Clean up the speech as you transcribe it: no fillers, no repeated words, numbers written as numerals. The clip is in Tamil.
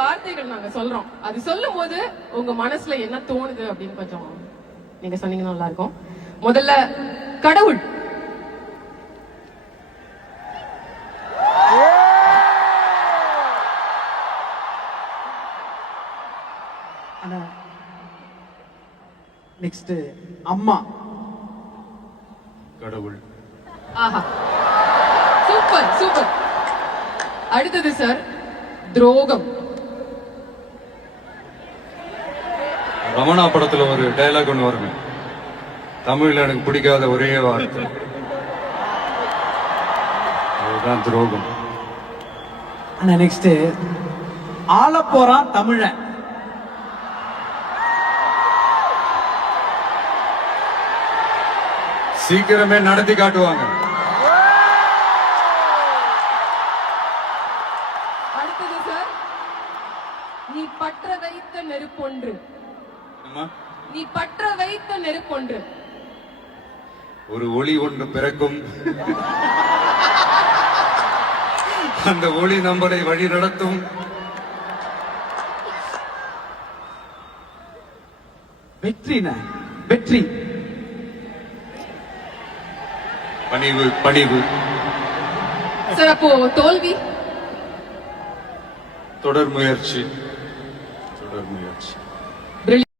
வார்த்தைகள் நாங்க சொல்றோம். அது சொல்லும் போது உங்க மனசுல என்ன தோணுது அப்படின்னு கொஞ்சம் நீங்க சொன்னீங்கன்னா நல்லா இருக்கும். முதல்ல கடவுள். நெக்ஸ்ட் அம்மா. கடவுள். ஆஹா, சூப்பர் சூப்பர். அடுத்தது சார் துரோகம். ரமணா படத்துல ஒரு டைலாக் ஒன்று வருங்க, தமிழ்ல எனக்கு பிடிக்காத ஒரே வார்த்தை அதுதான் துரோகம். ஆனா நெக்ஸ்ட் ஆள போறான் தமிழன். சீக்கிரமே நடத்தி காட்டுவாங்க. அடுத்தது சார் நீ பற்ற வைத்த நெருப்பொன்று. நீ பற்ற வைத்த நெருப்பொன்று. ஒரு ஒளி ஒன்று பிறக்கும், அந்த ஒளி நம்மளை வழி நடத்தும். வெற்றினா வெற்றி. பணிவு பணிவு. சார் அப்போ தோல்வி. தொடர் முயற்சி தொடர் முயற்சி.